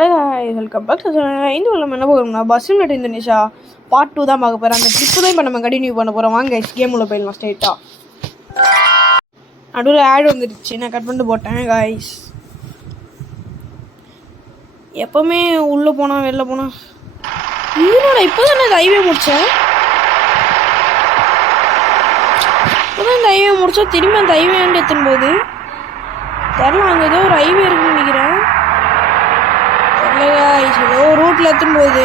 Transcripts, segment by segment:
Hello welcome back to இந்த நம்ம என்ன பார்க்கணும்னா பஸ் சிமுலேட்டர் இந்தோனேஷியா பார்ட் 2 தான் பார்க்க போகிறோம். அந்த ட்ரிப்பு தான் இப்போ நம்ம கண்டினியூ பண்ண போகிறோம். வாங்க கேம் உள்ள போயிடலாம் ஸ்ட்ரெயிட்டாக. நடுவில் ஆட் வந்துடுச்சு, நான் கட் பண்ணிட்டு போட்டேன் காய்ஸ். எப்போவுமே உள்ளே போனால் வெளில போனால் இதனோட இப்போ தான் நான் ஹைவே முடித்தேன். இப்போ தான் இந்த ஹைவே முடித்தா திரும்பி அந்த ஹைவே ஆண்டு எத்தனை போகுது தெரில. அங்கே ஏதோ ஒரு ஹைவே இருக்குன்னு நினைக்கிறேன். ஏதோ ரூட்ல எத்தும் போது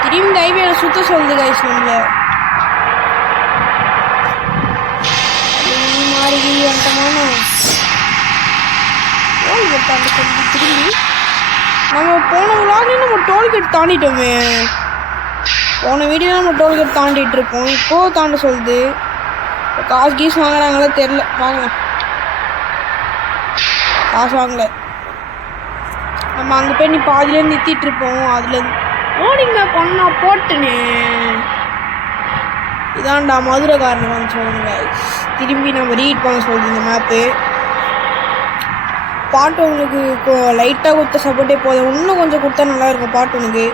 திரும்பி இந்த ஹைவே சுத்த சொல்லுது கைஸ். நம்மள மாறி வந்துட்டோமான திரும்பி நம்ம போன விளாக்லேயும் நம்ம டோல்கேட் தாண்டிட்டோமே. போன வீடியோ நம்ம டோல்கேட் தாண்டிட்டு இருக்கோம். இப்போ தாண்ட சொல்லுது. காசு கீஸ் வாங்குறாங்களே தெரில. வாங்கலாம், காசு வாங்கல. நம்ம அங்கே போய் நீ பாதியிலே நிறுத்திட்டு இருப்போம். அதில் ஓடிங்க பொண்ணா போட்டுனே இதான்டா மதுரை காரணம் வந்து சொல்லுங்க. திரும்பி நம்ம ரீட் பண்ண சொல்லுது இந்த மேப்பு. பாட்டு உங்களுக்கு லைட்டாக கொடுத்த சப்போர்ட்டே போதும், இன்னும் கொஞ்சம் கொடுத்தா நல்லாயிருக்கும் பாட்டு உனக்கு.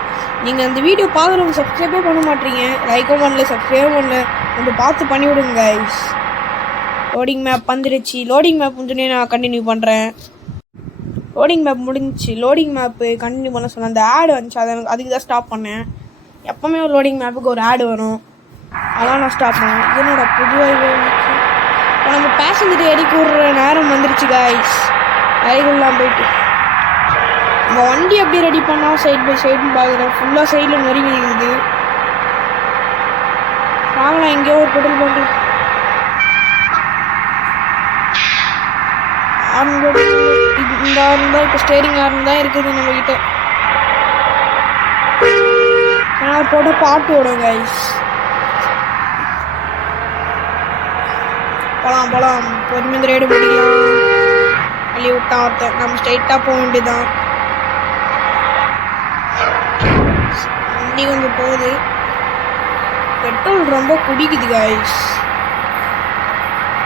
நீங்கள் அந்த வீடியோ பார்க்குறவங்க சப்ஸ்கிரைபே பண்ண மாட்டீங்க, லைக்கும் பண்ணல, சப்ஸ்கிரைபும் பண்ணல. கொஞ்சம் பார்த்து பண்ணி விடுங்க கைஸ். லோடிங் மேப் வந்துடுச்சு. லோடிங் மேப் முடிஞ்சோடனே நான் கண்டினியூ பண்ணுறேன். லோடிங் மேப் முடிஞ்சிச்சு. லோடிங் மேப்பு கண்டினியூ பண்ண சொன்னேன். அந்த ஆடு வந்துச்சு, அதை அதுக்கு தான் ஸ்டாப் பண்ணேன். எப்போவுமே ஒரு லோடிங் மேப்புக்கு ஒரு ஆடு வரும், அதான் நான் ஸ்டாப் பண்ணேன். இதனோட புதுவாக இப்போ நம்ம பேசஞ்சர் இறக்கி விடுற நேரம் வந்துருச்சு காய்ஸ். இறக்கிடலாம் போயிட்டு நம்ம வண்டி எப்படி ரெடி பண்ணால் சைட் பை சைடுன்னு பார்க்குறேன். ஃபுல்லாக சைடில் நொறுங்கி இருக்குது. வாங்கலாம், எங்கேயோ ஒரு பெட்ரோல் பங்க் இந்த இருந்தால் இப்போ ஸ்டேரிங் ஆர்ன் தான் இருக்குது நம்மக்கிட்ட. ஏன்னா போட்டு பாட்டு ஓடும் கைஸ். போகலாம் பொறுமையாக ரைடு பண்ணிக்கலாம். அள்ளி விட்டான் ஒருத்தன். நம்ம ஸ்ட்ரைட்டாக போக வேண்டியதுதான். வண்டி கொஞ்சம் போகுது. பெட்ரோல் ரொம்ப குடிக்குது கைஸ்.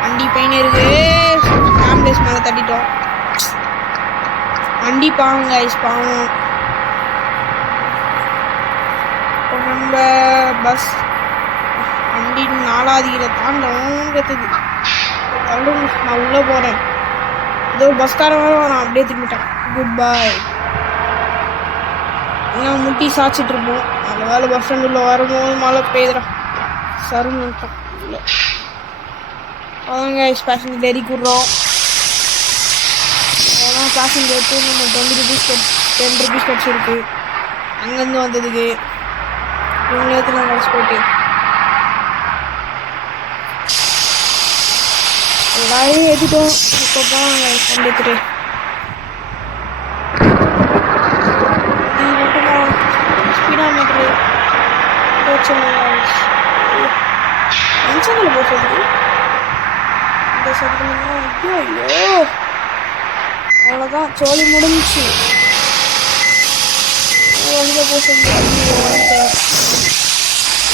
வண்டி பையன் இருக்கு. ஆம்புலன்ஸ் மேலே தட்டிட்டோம். வண்டி பாவம் கைஸ், பாவம். நம்ம பஸ் வண்டி 4வது தாண்டோங்கிறது தள்ளுங்க. நான் உள்ளே போகிறேன். ஏதோ பஸ்காரன் நான் அப்படியே திரும்பிட்டேன். குட் பாய். எல்லாம் முட்டி சாய்ச்சிட்டு இருப்போம். அந்த வேலை பஸ் ஸ்டாண்ட் உள்ள வரும்போது மழை பெய்யுறா சருன்னுட்டோம். இல்லை அதான் கைஸ் பேசஞ்சர் ஏறிக்கு விட்றோம். அதெல்லாம் பேசஞ்சர் எடுத்து நம்ம 20 rupees 10 rupees கிடச்சிருக்கு. அங்கேருந்து வந்ததுக்கு இவங்க ஏற்றுலாம் கிடச்சி போயிட்டு எல்லாரையும் ஏற்றிட்டோம். இப்போ போனாங்க எடுத்துட்டு இது மட்டும் ஸ்பீடாக மீட்ரு மனுஷங்களை போக சொல்லுது. இந்த சதுரம்லாம் ஐயோ அவ்வளோதான், சோழி முடிஞ்சிச்சு. வழியில் போக சொல்லி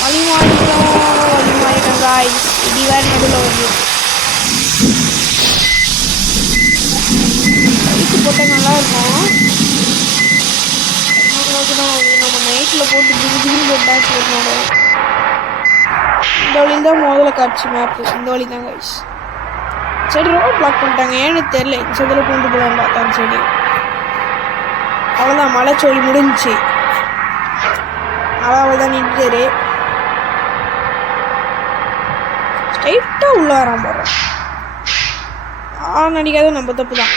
வழி மாறிட்டோம் காய்ஸ். இடி வேறு நடுவில் வருது. லைட்டு போட்டால் நல்லாயிருக்கும். நம்ம நைட்டில் போட்டு திடீர்னு போட்டாச்சு வரணும். இந்த வழியில் தான் முதல்ல காட்சி மேப்பு. இந்த வழி தான் கைஸ். சரி ரோட் பிளாக் பண்ணிட்டாங்க, ஏன்னு தெரில. இந்த சைடில் கொண்டு போகலாம் பார்த்தா சரி. அவ்வளோதான், மழை சோழி முடிஞ்சிச்சு. அவ்வளோ தான் நின்றுரு. ஸ்ட்ரைட்டாக உள்ள வரான் போகிறோம். நடிக்காத நம்ம தப்பு தான்.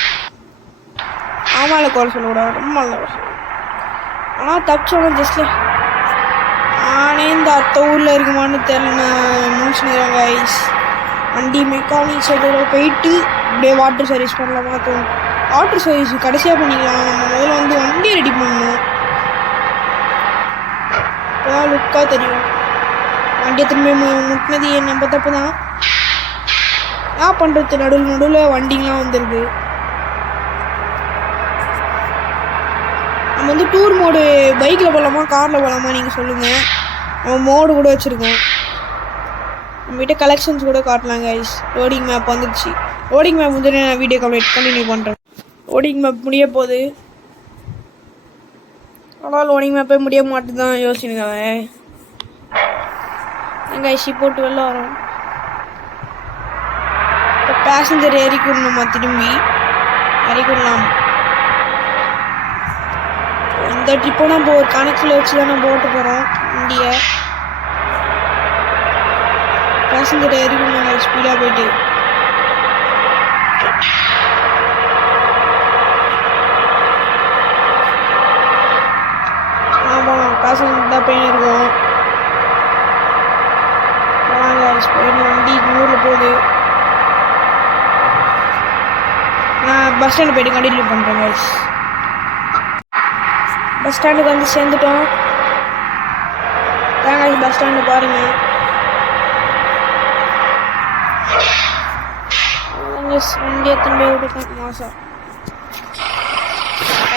ஆமால குறை சொல்லக்கூடாது, ரொம்ப நல்ல குறை. ஆனால் தப்பிச்சோம் ஜஸ்ட்ல. நானே இந்த அத்தை ஊரில் இருக்குமான்னு தெரில முடிச்சுக்கிறேன் கைஸ். வண்டி மெக்கானிக் சைடில் போயிட்டு அப்படியே வாட்டர் சர்வீஸ் பண்ணலாமா தோணும். வாட்டர் சர்வீஸ் கடைசியாக பண்ணிக்கலாம். நம்ம முதல்ல வந்து வண்டியை ரெடி பண்ணணும். இப்போதான் லுக்காக தெரியும். வண்டியை திரும்பி முட்டினது நம்ம தப்பு தான். என்ன பண்ணுறது, நடுவில் வண்டிங்கெலாம் வந்துடுது. நம்ம வந்து டூர் மோடு பைக்கில் போகலாமா காரில் போகலாமா நீங்கள் சொல்லுங்கள். நம்ம மோடு கூட வச்சுருக்கோம். நம்மகிட்ட கலெக்ஷன்ஸ் கூட காட்டலாம் கைஸ். லோடிங் மேப் வந்துடுச்சு. லோடிங் மேப் வந்து நான் வீடியோ கண்டினியூ பண்ணுறேன். லோடிங் மேப் முடிய போகுது. ஆனால் லோடிங் மேப்பே முடிய மாட்டேதான் யோசிச்சுருக்காங்க. எங்கள் ஐசி போட்டு வெளில வரோம். இப்போ பேசஞ்சர் ஏறிக்கணுமா திரும்பி ஏறிக்கொள்ளலாம். இந்த ட்ரிப்பை நம்ம ஒரு கணக்கில் வச்சு தான் நம்ம ஓட்ட போகிறோம் வண்டியை. பேசஞ்சர் ஏறிக்கணும் ஸ்பீடாக போயிட்டு. ஆமாம் பேசஞ்சர் தான் பெயின் இருக்கும். வண்டி 100 போகுது. நான் பஸ் ஸ்டாண்டு போயிட்டு கண்டினியூ பண்ணுறேன் கைஸ். பஸ் ஸ்டாண்டுக்கு வந்து சேர்ந்துட்டோம். தேங்காய் பஸ் ஸ்டாண்டு பாருங்கள். வண்டியை திரும்ப விட்டுட்டேன். மாதம்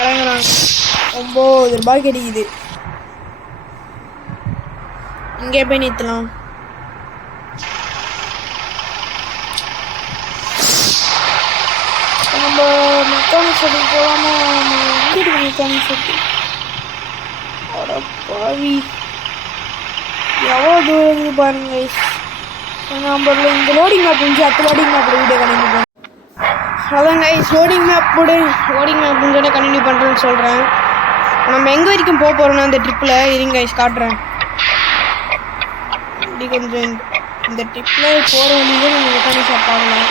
இறங்குறாங்க. 9 ரூபாய் கிடைக்குது. இங்கே போய் நிறுத்தலாம். நம்ம மெக்கானிக் ஷெட்டுக்கு போகாமல் எங்கிட்டு மெக்கானிக் ஷெட்டு? பாவி எவ்வளோ தூரம் இருக்குது பாருங்க. நம்ம இந்த லோடிங் மேப் முடிஞ்சு அடுத்த லோடிங் மேப் வீடியோ கண்டினியூ பண்ணுறேன். அதான் கைஸ் லோடிங் மேப் முடிஞ்சோடனே கண்டினியூ பண்ணுறேன்னு சொல்கிறேன். நம்ம எங்கே வரைக்கும் போக போகிறோம்னா அந்த ட்ரிப்பில் இருங்க கைஸ் காட்டுறேன். இப்படி கொஞ்சம் இந்த ட்ரிப்பில் போகிற வழியிலே நம்ம மெக்கானிக் ஷாப் பார்க்கலாம்.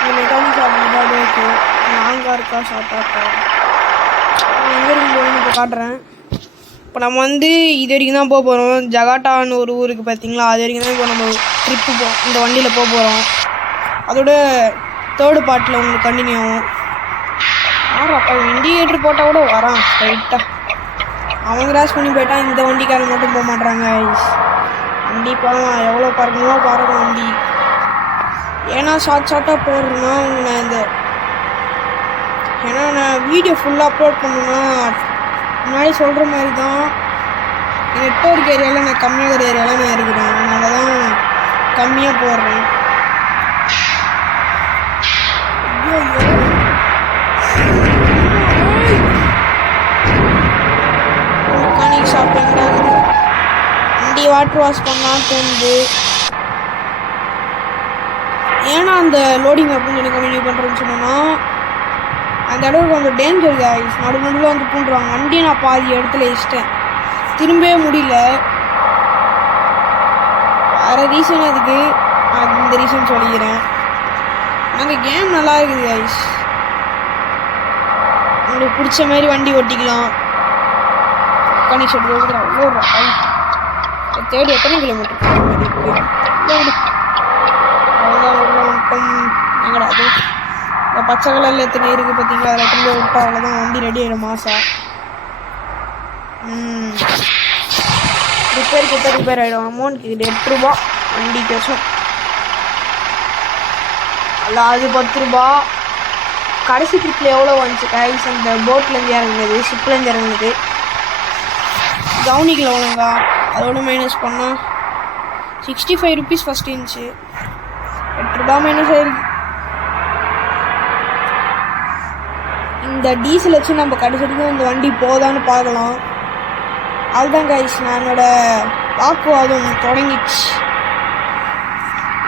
இந்த மெக்கானிக் ஷாப் தான் இருக்குது. லாங்காக இருக்கா ஷார்ட்டாக இருக்கா எங்கே இருக்கும் போகணும்னு இப்போ காட்டுறேன். இப்போ நம்ம வந்து இது வரைக்கும் தான் போக போகிறோம். ஜகாட்டான்னு ஒரு ஊருக்கு பார்த்தீங்களா, அது வரைக்கும் தான் இப்போ நம்ம ட்ரிப்பு இந்த வண்டியில் போக போகிறோம். அதோட 3rd பார்ட்டில் உங்களுக்கு கண்டினியூ ஆகும். அப்போ இண்டிகேட்டர் போட்டால் கூட வரான் ஸ்ட்ரைட்டாக. அவன் கிராஸ் பண்ணி போயிட்டான். இந்த வண்டிக்காரன் மட்டும் போக மாட்றாங்க. வண்டி போகலாம், எவ்வளோ பறக்கணுமோ பறக்கும் வண்டி. ஏன்னா ஷார்ட்டாக போடுறேன்னா ஏன்னா நான் வீடியோ ஃபுல்லாக அப்லோட் பண்ணணுன்னா முன்னாடி சொல்கிற மாதிரி தான் நெட்வொர்க் ஏரியாவில் நான் கம்மியாகிற ஏரியாவில் நான் இருக்கிறேன். அதனால தான் கம்மியாக போடுறேன். மெக்கானிக் ஷாப் எங்கடாகுது? வண்டி வாட்டர் வாஷ் பண்ணலான்னு தோணுது. ஏன்னா அந்த லோடிங் அப்படின்னு சொல்லி கண்டினியூ பண்ணுறேன்னு சொன்னோன்னா அந்த இடத்துல கொஞ்சம் டேஞ்சர் கைஸ். நடுவில் வந்து பூண்டுருவாங்க. வண்டியை நான் பாதி இடத்துல வச்சிட்டேன், திரும்பவே முடியல. வேறு ரீசன் அதுக்கு இந்த ரீசன் சொல்லிக்கிறேன். அந்த கேம் நல்லா இருக்குது கைஸ். உங்களுக்கு பிடிச்ச மாதிரி வண்டி ஓட்டிக்கலாம். மெக்கானிக் ஷெட் ரோடு அவ்வளோ தேடி எத்தனை கிலோமீட்டர் இருக்குது? அவ்வளோதான் உள்ள மட்டும் எங்கடா அது இந்த பச்சை கலரில் எத்தனை இருக்குது பார்த்தீங்களா? அதில் திரும்ப விட்டா அவ்வளோதான் வண்டி ரெடி ஆகிடும். மாதம் ரிப்பேர் ஆகிடும். அமௌண்ட் இது 8 ரூபா வண்டிக்கு வருஷம். அல்ல அது 10 ரூபா. கடைசி ட்ரிப்பில் எவ்வளோ வந்துச்சு கைஸ்? அந்த போட்லேருந்து இறங்குனது, ஷிப்லேருந்து இறங்குனது கவுனிக்கில் ஒழுங்கா அதோட மைனஸ் பண்ணால் 65 ருபீஸ் ஃபஸ்ட் இருந்துச்சு. 8 ரூபா மைனஸ் ஆயிருக்கு. இந்த டீசல் வச்சு நம்ம கடைசிக்கும் இந்த வண்டி போதான்னு பார்க்கலாம். அதுதான் கைஸ் நான் என்னோட வாக்குவாதம் தொடங்கிச்சு.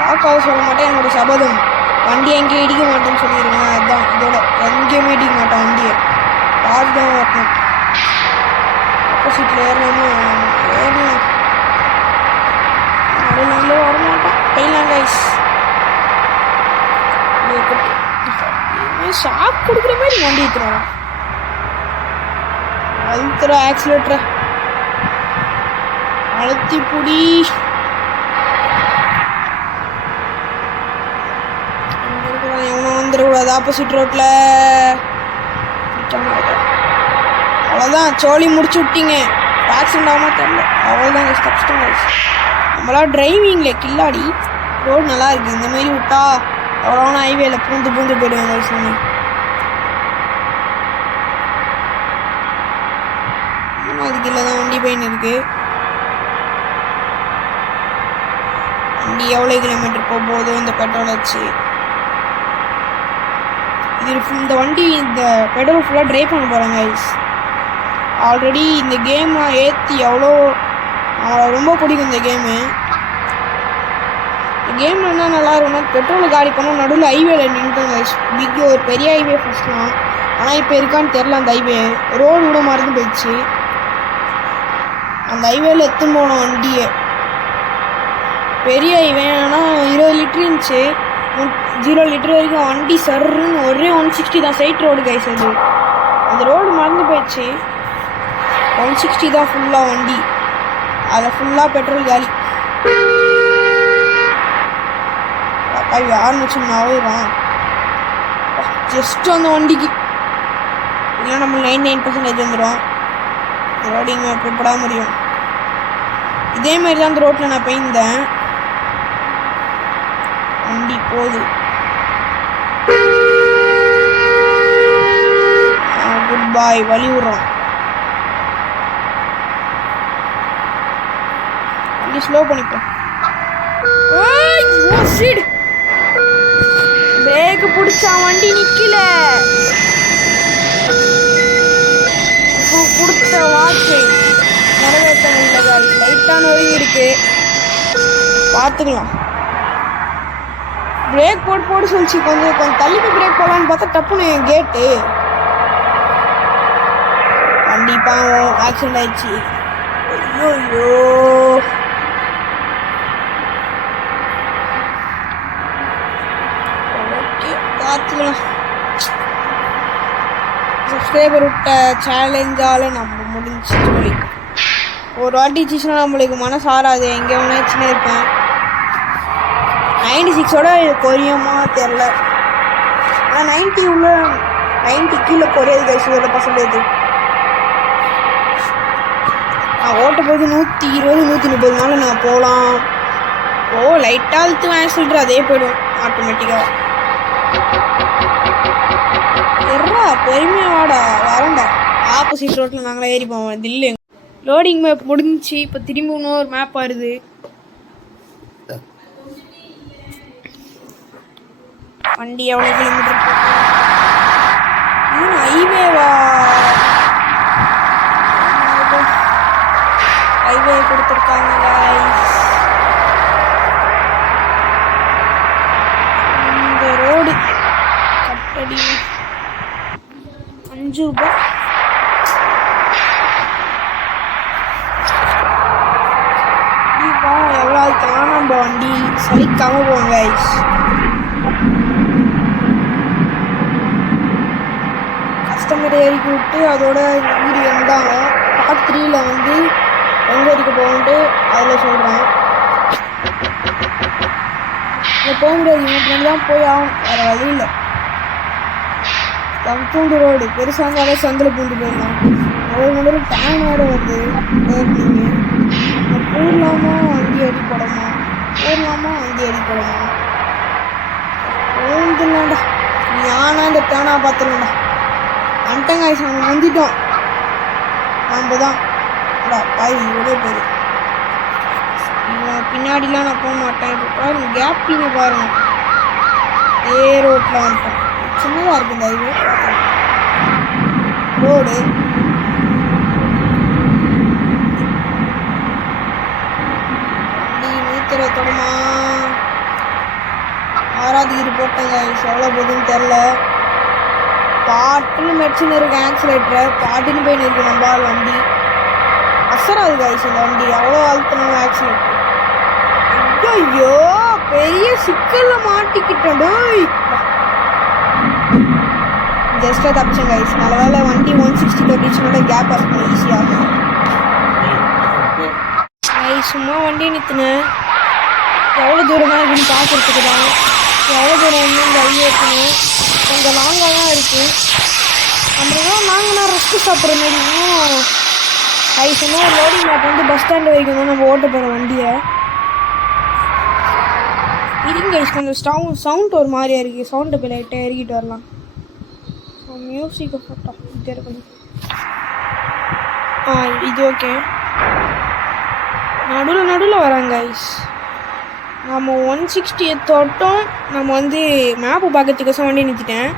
வாக்குவாதம் சொல்ல மாட்டேன், என்னோட சபதம். வண்டி எங்கேயும் இடிக்க மாட்டேன்னு சொல்லிடுங்க. அதுதான் இதோட எங்கேயுமே இடிக்க மாட்டேன். வண்டியை பார்த்து தான் வரணும். ஆப்போசிட்டில் ஏறணுமா ஏறணும். நல்ல வரமாட்டோம் போயிடலாம் கைஸ். ஷாக் கொடுக்குற மாதிரி வண்டி ஏற்றுறோம். அழுத்துற ஆக்சிலேட்டரை அழுத்தி புடி. எவனும் வந்துடக்கூடாது ஆப்போசிட் ரோட்டில். அவ்வளோதான், சோழி முடிச்சு விட்டீங்க. ஆக்சிடென்ட் ஆகாமல் தெரியல. அவ்வளோதாங்க கஷ்டம் கைஸ். நம்மளாம் டிரைவிங்கில் கில்லாடி. ரோடு நல்லா இருக்குது. இந்தமாரி விட்டா எவ்வளோனா ஹைவேல பூந்து போயிடுவாங்க சொன்னேன். அதுக்கு இல்லை தான் வண்டி பயன் இருக்குது. வண்டி எவ்வளோ கிலோமீட்டர் போகும்போது இந்த பெட்ரோல் வச்சு இந்த வண்டி இந்த பெட்ரோல் ஃபுல்லாக ட்ரைவ் பண்ண போகிறேன் கைஸ். ஆல்ரெடி இந்த கேமை ஏற்றி எவ்வளோ ரொம்ப பிடிக்கும் இந்த கேமு. இந்த கேமில் என்ன நல்லா இருக்குன்னா பெட்ரோல் காலி பண்ணால் நடுவில் ஹைவேல நின்றுட்டோம் கைஸ். ஒரு பெரிய ஹைவே ஃபஸ்ட்லாம், ஆனால் இப்போ இருக்கான்னு தெரில. அந்த ஹைவே ரோடு கூட மறந்து போயிடுச்சு. அந்த ஹைவேல எடுத்துன்னு போனோம் வண்டியை. பெரிய ஹைவே ஆனால் 20 லிட்டர் இருந்துச்சு, 0 லிட்டர் வரைக்கும் வண்டி சர்ன்னு ஒரே 160 தான் சைட் ரோடு கைஸ். அந்த ரோடு மறந்து போயிடுச்சு. 160 தான் ஃபுல்லாக வண்டி, அதில் ஃபுல்லாக பெட்ரோல் காலி. யாருன்னு வச்சுருந்தான் ஜஸ்ட்டு அந்த வண்டிக்கு இல்லை நம்ம 99% வந்துடும். ரோடிங் மேப்படா முடியும். இதேமாரி தான் அந்த ரோட்டில் நான் போயிருந்தேன். வண்டி போகுது. குட் பாய். வழி விடுறோம். வண்டி ஸ்லோ பண்ணிப்போம். பிரேக் பிடிச்சா வண்டி நிக்கல. கொடுத்த வாக்கை நிறைவேற்ற முடியல. லைட்டான வரையும் இருக்கு, பார்த்துக்கலாம். பிரேக் போட்டு சொல்லிச்சு. கொஞ்சம் தள்ளிட்டு பிரேக் போடலான்னு பார்த்தா டப்புன்னு கேட்டு வண்டி பாவம் ஆக்சிடென்ட் ஆயிடுச்சு. ஐயோ ஓகே, பார்த்துக்கலாம். சப்ஸ்கிரைபர் விட்ட சேலஞ்சால் நம்ம முடிஞ்சு சொல்லி ஒரு வாட்டி சிச்சுனா நம்மளுக்கு மனசு ஆறாது. எங்கே வேணாச்சுன்னு இருப்பேன். 96ஓட குறையுமா தெரில, ஆனால் 90 கீழே குறையாது கைஸ். 100% நான் ஓட்ட போது 120 130 நான் போகலாம். லைட்டாக அழுத்துவேன் சொல்லிட்டு அதே போய்டும் ஆட்டோமேட்டிக்காக. பொறுமையாக வாடா, வரண்டா. ஆப்போசிட் ரோட்டில் நாங்களாம் ஏறி போவோம். தில்லு லோடிங் மேப் முடிஞ்சிச்சு. இப்போ திரும்பி இன்னொரு மேப் வருது. வண்டி எவ்வளோ கிலோமீட்டர் ஹைவேவா? ஹைவே கொடுத்துருக்காங்க கைஸ். இந்த ரோடு கட்டடி 5 ரூபாய். எவ்வளோ அதுக்கான நம்ம வண்டி சலிக்காம போவோம் கைஸ். கஸ்டமர் ஏறிக்கி விட்டு அதோட வீடு வந்தாங்க. பார்ட் 3ல் வந்து எங்கே இருக்க போகன்ட்டு அதில் சொல்கிறேன். இங்கே போக முடியாது, இவங்க தான் போய் ஆகும், வேறு வழி இல்லை. தம்பூண்டு ரோடு பெருசாக இருந்தாலே சந்தில் பூண்டு போயிடலாம். ஒரு டேன் வேறு வருது. போடலாமா வண்டி அடி போடமா, போடலாமா வண்டி அடி போடமா. ஓந்துலாண்டா ஞானா இந்த டேனா பார்த்துருவேண்டா. அண்டங்காய்ஸ் நம்ம முந்திட்டோம். நம்ம தான் பாய் ஒரே பேர். பின்னாடிலாம் நான் போக மாட்டேன். இப்போ பாருங்க கேப்பிங்க பாருங்க. ரோட்டில் வந்துட்டோம். சின்னதாக இருக்கு இந்த ஹைவே. ரோடு தொடமா 6வது கீர் போட்டேங்க. எவ்வளோ போகுதுன்னு தெரில. பாட்டுன்னு மெடிச்சின்னு இருக்கு ஆக்சிலேட்டரை. பாட்டுன்னு போய் இருக்கு நம்ம வண்டி. அசராது கைஸ் இந்த வண்டி. அவ்வளோ அழுத்தினாலும் ஆக்சிலேட்டர். ஐயோ பெரிய சிக்கலில் மாட்டிக்கிட்டோம். ஜஸ்ட்டாக தப்பிச்சேன் கைஸ். நல்ல வேலை வண்டி 160 ரீச்னோட கேப் இருக்கும் ஈஸியாக. சும்மா வண்டியை நிறுத்தினேன். எவ்வளோ தூரம் தான் இருக்குன்னு பார்க்குறதுக்கு தான். எவ்வளோ தூரம் வந்து இந்த வழி இருக்கணும். கொஞ்சம் லாங்காக தான் இருக்குது. நம்மளும் நாங்கன்னா ரெஸ்ட்டு சாப்பிட்ற மாதிரியும் சொன்னால் லோடிங் மேப் வந்து பஸ் ஸ்டாண்டு வரைக்கும் தான் நம்ம ஓட்ட போகிற வண்டியை. இருங்க கைஸ், கொஞ்சம் சவுண்ட் ஒரு மாதிரியாக இருக்குது. சவுண்டை போய் லைட்டாக இறக்கிட்டு வரலாம். மியூசிக்கை போட்டா இது இருக்கணும். இது ஓகே. நடுவில் வராங்க கைஸ். நம்ம 160 தொட்டோம். நம்ம வந்து மேப்பு பார்க்கறதுக்கோசம் வண்டி நிறுத்திட்டேன்.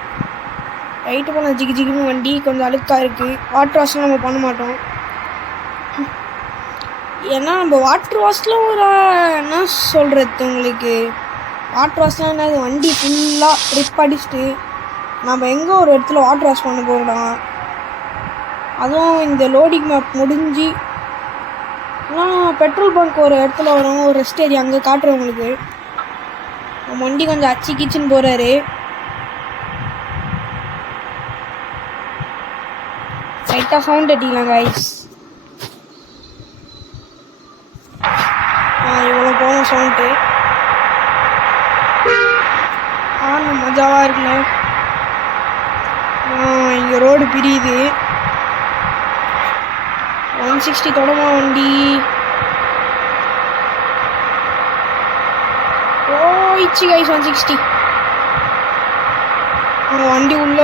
ரைட்டு போனால் ஜிகி ஜிகின்னு வண்டி கொஞ்சம் அழுக்காக இருக்குது. வாட்டர் வாஷ்லாம் நம்ம பண்ண மாட்டோம். ஏன்னா நம்ம வாட்டர் வாஷில் ஒரு என்ன சொல்கிறது உங்களுக்கு, வாட்டர் வாஷ்லாம் என்னது, வண்டி ஃபுல்லாக ட்ரிப் அடிச்சுட்டு நம்ம எங்கே ஒரு இடத்துல வாட்டர் வாஷ் பண்ண போகிறோம். அதுவும் இந்த லோடிங் மேப் முடிஞ்சு பெட்ரோல் பங்க் ஒரு இடத்துல வரும், ஒரு ரெஸ்ட் ஏரியா, அங்கே காட்டுறவங்களுக்கு நம்ம வண்டி கொஞ்சம் அச்சு கிச்சுன்னு போகிறாரு. லைட்டாக சவுண்ட் அடிக்கலாம் கைஸ். இவ்வளோ போகும் சவுண்டு. மஜாவாக இருக்குல்ல. இங்கே ரோடு பிரியுது. 160 தொடமா வண்டி. போயிடுச்சு கைஸ் 160. வண்டி உள்ள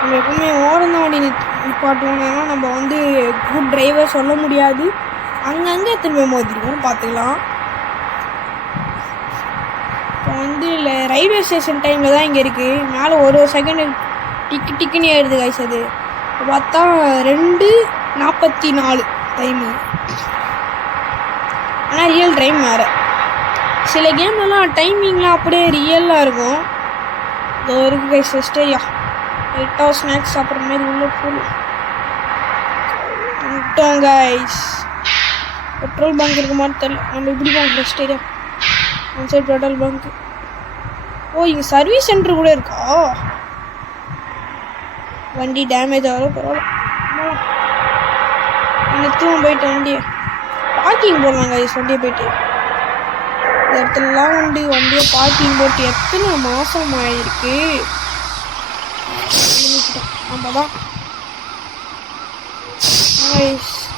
நம்ம எப்பவுமே ஓடுந்த வண்டி நிப்பாட்டுவோம். ஏன்னா நம்ம வந்து குட் டிரைவர் சொல்ல முடியாது, அங்கங்கே திரும்ப மோதிடுவோம், பார்த்துக்கலாம். இப்போ வந்து இல்லை ரயில்வே ஸ்டேஷன் டைமில் தான் இங்கே இருக்குது. மேலே ஒரு செகண்டு டிக்குன்னு ஏறுது கைஸ். அது இப்போ பார்த்தா 2:44 டைமு. ஆனால் ரியல் டைம் வேறு. சில கேம்லலாம் டைமிங்லாம் அப்படியே ரியலாக இருக்கும். இதோ இருக்குது கைஸ் ரெஸ்டேரியா. லைட்டாக ஸ்நாக்ஸ் சாப்பிட்ற மாதிரி உள்ள போட்டோம் கைஸ். பெட்ரோல் பங்க் இருக்க மாதிரி தெரியல. நம்ம இப்படி போங்க ரெஸ்டேரியா. One side petrol bunk. இங்கே சர்வீஸ் சென்டர் கூட இருக்கா? வண்டி டேமேஜ் ஆகும், பரவாயில்ல. நிறுத்துவோம் போயிட்டு வண்டியை. பார்க்கிங் போடலாம் கைஸ். வண்டியை போயிட்டு இந்த இடத்துலலாம் வண்டியை பார்க்கிங் போட்டு எத்தனை மாதம் ஆகிருக்கு. நம்ம தான்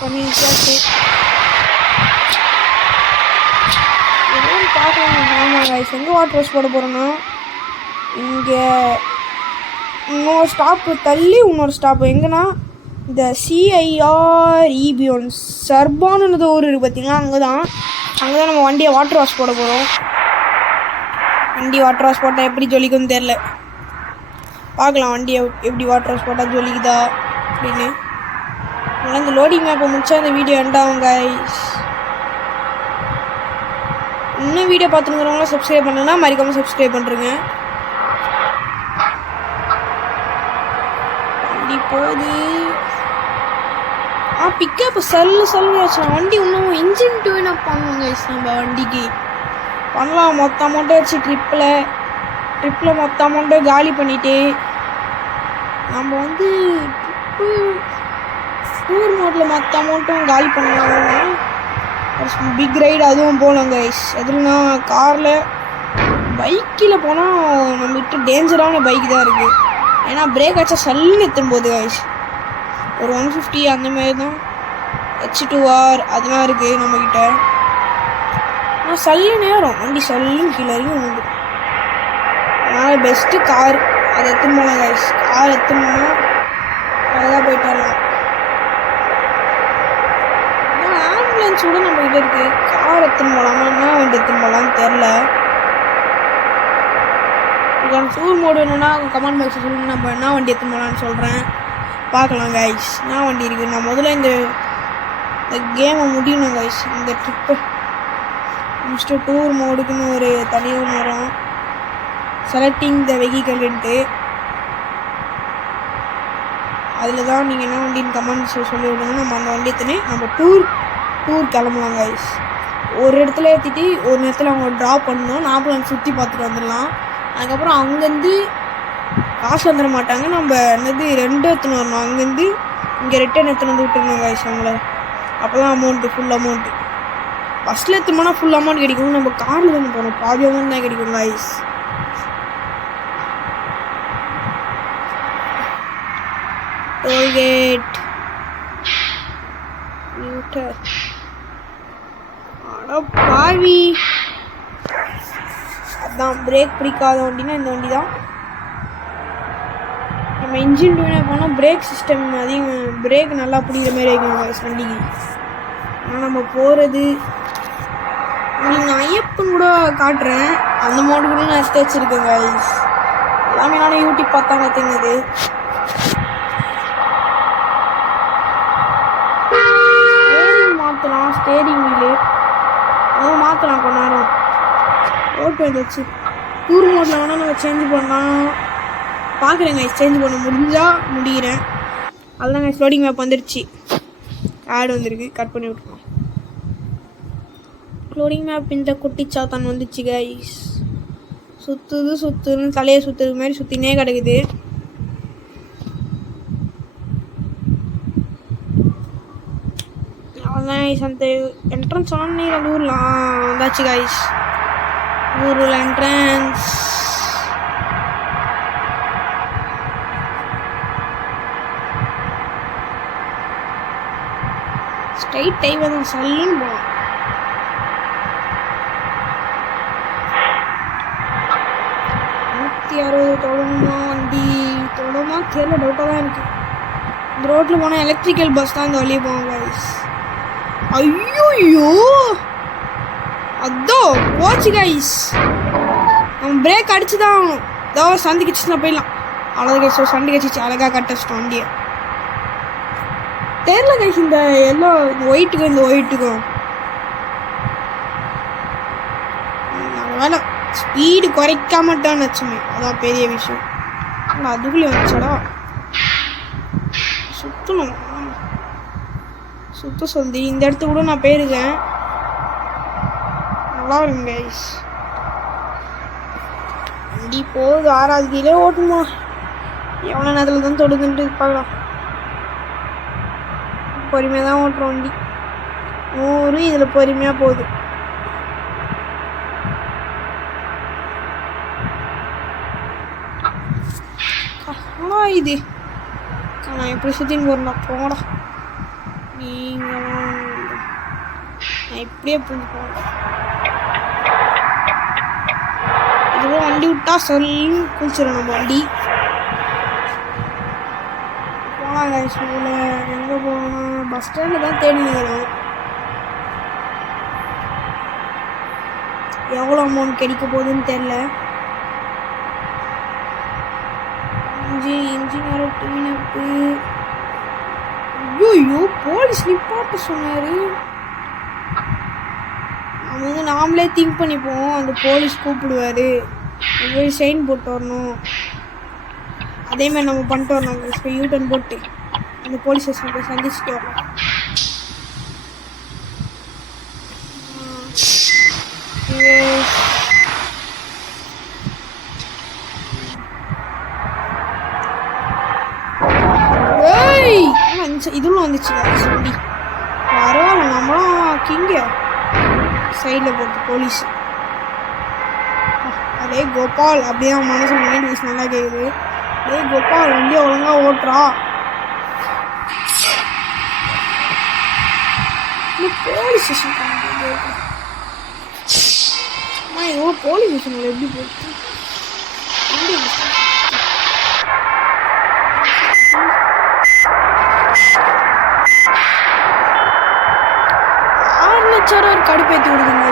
பண்ணிட்டு எதுவும் பார்க்கலாம். ஆமாம் கைஸ், எங்கே வாட்டர் வாஷ் போட போகிறோன்னா இங்கே இன்னொரு ஸ்டாப்பு தள்ளி இன்னொரு ஸ்டாப்பு எங்கன்னா இந்த CIREB1 சர்பான்னு ஊர் இருக்குது பார்த்தீங்களா, அங்கே தான் நம்ம வண்டியை வாட்டர் வாஷ் போட போகிறோம். வண்டி வாட்டர் வாஷ் போட்டால் எப்படி ஜொலிக்குன்னு தெரில. பார்க்கலாம் வண்டியை எப்படி வாட்டர் வாஷ் போட்டால் ஜொலிக்குதா அப்படின்னு. அதனால் இந்த லோடிங் மேப்பை முடிச்சா இந்த வீடியோ எண்டாகும் கைஸ். இன்னும் வீடியோ பார்த்துருக்கிறவங்களாம் சப்ஸ்கிரைப் பண்ணலன்னா மறக்காமல் சப்ஸ்கிரைப் பண்ணுறேங்க. வண்டி போகுது. பிக்கப் சல்லு ஆச்சு. வண்டி இன்னும் இன்ஜின் டியூன் அப் பண்ணுவோம் கைஸ். நம்ம வண்டிக்கு பண்ணலாம். மொத்த அமௌண்ட்டை வச்சு ட்ரிப்பில் மொத்த அமௌண்ட்டை காலி பண்ணிவிட்டு நம்ம வந்து டூர் மோட்டில் மொத்த அமௌண்ட்டும் காலி பண்ணலாம். பிக் ரைடு அதுவும் போகலாம் கைஸ். எதுனா காரில் பைக்கில் போனால் நம்மகிட்ட டேஞ்சரான பைக் தான் இருக்குது. ஏன்னா பிரேக் ஆச்சா சல்லுன்னு எத்தும் போகுது கைஸ். ஒரு 150 அந்த மாதிரி தான். H2R அதெல்லாம் இருக்குது நம்மக்கிட்ட. ஆனால் சல்லுன்னு ஏறும் வண்டி, சல்லுன்னு கீழே வரைக்கும் உண்டு. அதனால் பெஸ்ட்டு கார். அதை எடுத்துன்னு போகலாம் கைஸ். கார் எடுத்துன்னு போனால் அழகாக போயிட்டு வரலாம். ஆம்புலன்ஸ் கூட நம்மகிட்ட இருக்குது. கார் எடுத்துன்னு போகலாமா என்ன வண்டி எடுத்துன்னு போகலான்னு தெரில. இதுக்கான டூர் மோடு வேணும்னா கமெண்ட் பாக்ஸில் சொல்லுங்கள், நம்ம என்ன வண்டி எடுத்துன்னு போகலான்னு சொல்கிறேன். பார்க்கலாம் கைஸ் என்ன வண்டி இருக்குது. நான் முதல்ல இந்த கேமை முடியணும் கைஸ். இந்த ட்ரிப்பு முடிச்சுட்டு டூர் மோடுக்குன்னு ஒரு தனியாக வரும், செலக்டிங் த வெஹிக்கல்ன்ட்டு. அதில் தான் நீங்கள் என்ன வண்டின்னு கமெண்ட்ஸில் சொல்லி விடுங்க. நம்ம அந்த வண்டி எடுத்துன்னு நம்ம டூர் கிளம்பலாம் கைஸ். ஒரு இடத்துல ஏற்றிட்டு ஒரு நேரத்தில் அவங்க ட்ராப் பண்ணணும். நாற்பது சுற்றி பார்த்துட்டு வந்துடலாம். அதுக்கப்புறம் அங்கேருந்து காசு வந்துட மாட்டாங்க. நம்ம என்னது 2 எடுத்துன்னு வரணும். அங்கேருந்து இங்கே ரிட்டர்ன் எடுத்துன்னு வந்து விட்டுருணும் கைஸ் அவங்கள. அப்போ தான் அமௌண்ட்டு ஃபுல் அமௌண்ட்டு. பஸ்ஸில் எடுத்துன்னு போனால் ஃபுல் அமௌண்ட் கிடைக்கும். நம்ம காரில் தானே போகணும், பாதி அமௌண்ட் தான் கிடைக்கும் கைஸ். டோல்கேட் பாவி. அதான் பிரேக் பிடிக்காத வண்டினா இந்த வண்டி தான். நம்ம இன்ஜின் டியூனாக போனால் பிரேக் சிஸ்டம் அதிகம், பிரேக் நல்லா பிடிக்கிற மாதிரி வைக்கணும் கைஸ் வண்டிக்கு. ஆனால் நம்ம போகிறது உங்களுக்கு நான் ஐயப்பன் கூட காட்டுறேன். அந்த மோடு கூட நான் எடுத்து வச்சுருக்கேன் கைஸ். எல்லாமே நானும் யூடியூப் பார்த்தாங்க தெரிஞ்சது. ஸ்டேரிங் மாற்றலாம், ஸ்டேரிங் வீலு அதுவும் மாற்றலாம். கொஞ்ச நேரம் ஓட்டு வந்துச்சு. டூர் மோடில் வேணால் நம்ம சேஞ்ச் பண்ணலாம். பார்க்குறேங்க சேஞ்ச் பண்ண முடிஞ்சால் முடிகிறேன். அதுதாங்க ஸ்லோடிங் மேப் வந்துடுச்சு. ஆடு வந்திருக்கு, கட் பண்ணி விட்டுருக்கோம். லோடிங் மேப் இந்த குட்டிச்சாத்தான் வந்துச்சு கைஸ். சுற்றுன்னு தலையை சுற்றுறது மாதிரி சுற்றினே கிடக்குது. அதான் அந்த என்ட்ரன்ஸ் ஆனால் அந்த ஊரில் வந்தாச்சு கைஸ். ஊரில் என்ட்ரன்ஸ் ஸ்ட்ரைட் டைம் தான் சல்லுன்னு போகலாம். தொடங்குமா வண்டி தொடமா தெரியல, டவுட்டாக தான் இருக்குது. இந்த ரோட்டில் போனால் எலக்ட்ரிக்கல் பஸ் தான் இந்த வழியே போவோம் கைஸ். ஐயோ அதோ போச்சு கைஸ். நம்ம பிரேக் அடிச்சு தான் ஆகணும். ஏதோ சந்து கிச்சுன்னா போயிடலாம். அழகு கைஸ், சண்டு கழிச்சு அழகாக கட்டச்சிட்டோம் வண்டியை. தெரியல கைஸ் இந்த எல்லோ இந்த ஒயிட்டுக்கும் நல்ல வேலை ஸ்பீடு குறைக்காமட்டான்னு வச்சுமே, அதான் பெரிய விஷயம். அதுக்குள்ளே வந்துச்சடா. சுற்றணும், சுத்த சொல்லி இந்த இடத்துக்கு கூட நான் போயிருக்கேன். நல்லா இருக்கும் கைஸ். வண்டி போகுது 6வது கீழே ஓட்டுமா. எவ்வளோ நேரத்தில் தான் தொடுதுன்ட்டு பார்க்கலாம். பொறுமையாக தான் ஓட்டுறோம் வண்டி. 100 இதில் பொறுமையாக போகுது. இது நான் எப்படி சுற்றின்னு போகிறேன்டா போங்கடா. நீங்கள் நான் இப்படியே புரிஞ்சு போகிறேன். இதுவும் வண்டி விட்டா சொல்லின்னு குளிச்சிடும் நம்ம வண்டி. போகலாம் ஸ்கூலில் எங்கே போகணும்? பஸ் ஸ்டாண்டு தான் தேடினுக்கிறேன். எவ்வளோ அமௌண்ட் கிடைக்க போகுதுன்னு தெரில. இன்ஜினியர் டீனப்பு. ஐயோ போலீஸ் நிப்பாட்ட சொன்னார். நம்ம வந்து நாமளே திங்க் பண்ணிப்போம். அந்த போலீஸ் கூப்பிடுவார், போய் சைன் போட்டு வரணும். அதேமாதிரி நம்ம பண்ணிட்டு வரணும். இப்போ யூட்டன் போட்டு அந்த போலீஸ் ஸ்டேஷன் போய் சந்திச்சுட்டு வரலாம். இதுவும் வந்துச்சு சொல்லி பரவாயில்ல. நம்மளாம் கிங்க சைடில் போட்டு போலீஸ். அதே கோபால் அப்படியே மனசு மைண்ட் வைஸ் நல்லா கேட்குது. அதே கோபால் வண்டியை ஒழுங்கா ஓட்டுறா. போலீஸ் ஸ்டேஷன் எவ்வளோ போலீஸ் ஸ்டேஷன் எப்படி போட்டு வண்டி 6 லட்சம் ரூபா கடுப்பேற்றி விடுதுங்க.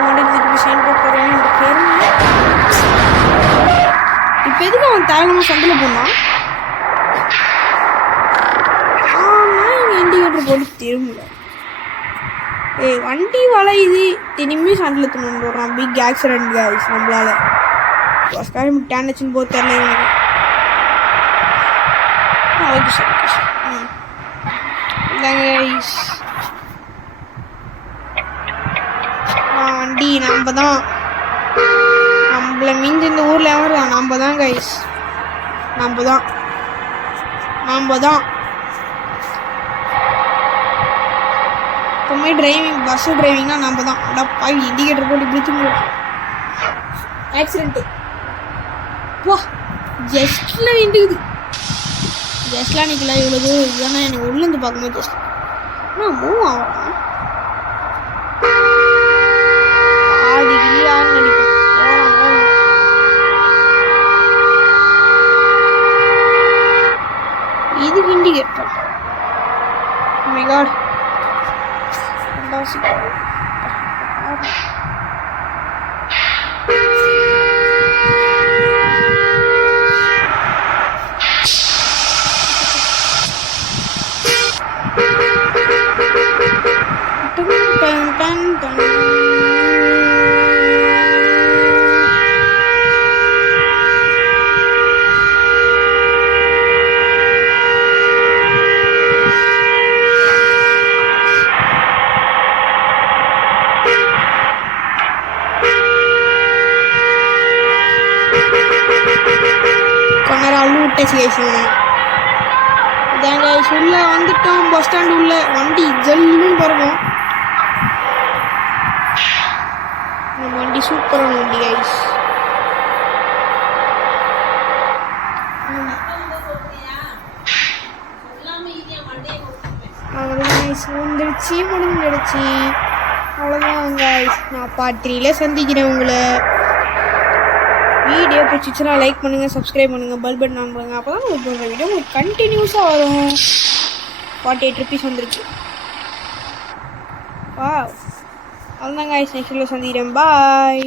வண்டிக்கு சைன் போட்டு பெருமை. இப்போ எதுக்கு அவன் தேவையான சண்டையில் போனான்? ஆனால் இங்கே இண்டிகேட்டர் போட்டு திரும்பல. வண்டி வளையுது திரும்பி சண்டையில் தூண்டு போடுறான். Big accident guys. நம்மளால ஃபஸ்ட் டேனேஜ்னு போது தெரியல எனக்கு. Okay sir, okay sir. Guys வண்டி நம்ம தான். நம்மளை மிஞ்சி இந்த ஊரில் எவன்? நம்ம தான் கைஸ். நம்ம தான் எப்பவுமே டிரைவிங், பஸ்ஸு டிரைவிங்னா நம்ம தான். அடப்பா இண்டிகேட்டர் போட்டு இப்படி தூங்க. ஆக்சிடென்ட்டு வா ஜஸ்ட்டில் வேண்டியது. ஜஸ்ட்லாம் நிற்கல. இவ்வளோ தூரம் இதுதானே எனக்கு உள்ளேருந்து பார்க்கும்போது ஜஸ்ட் ஆனால் மூவ் ஆகலாம். இது indicator. Oh my god. Done done. இதாங்க உள்ள வந்துட்டோம். பஸ் ஸ்டாண்டு உள்ள வண்டி ஜல்லுன்னு பாருங்க. நம்ம வண்டி சூப்பரான வண்டி கைஸ். வந்துடுச்சு முடிஞ்சிடுச்சு. அவ்வளோதான் கைஸ். நான் பார்ட் 3ல சந்திக்கிறேன் உங்களை. வீடியோ பிடிச்சிச்சுன்னா லைக் பண்ணுங்கள், சப்ஸ்கிரைப் பண்ணுங்கள், பெல் பட்டன் ஆன் பண்ணுங்கள். அப்போ தான் உங்களுக்கு போடுற வீடியோ உங்களுக்கு கண்டினியூஸாக வரும். 48 rupees வந்துருக்கு. வா அவ்வளோதாங்க. நெக்ஸ்ட் வீடியோவில் சந்திக்கிறேன். பாய்.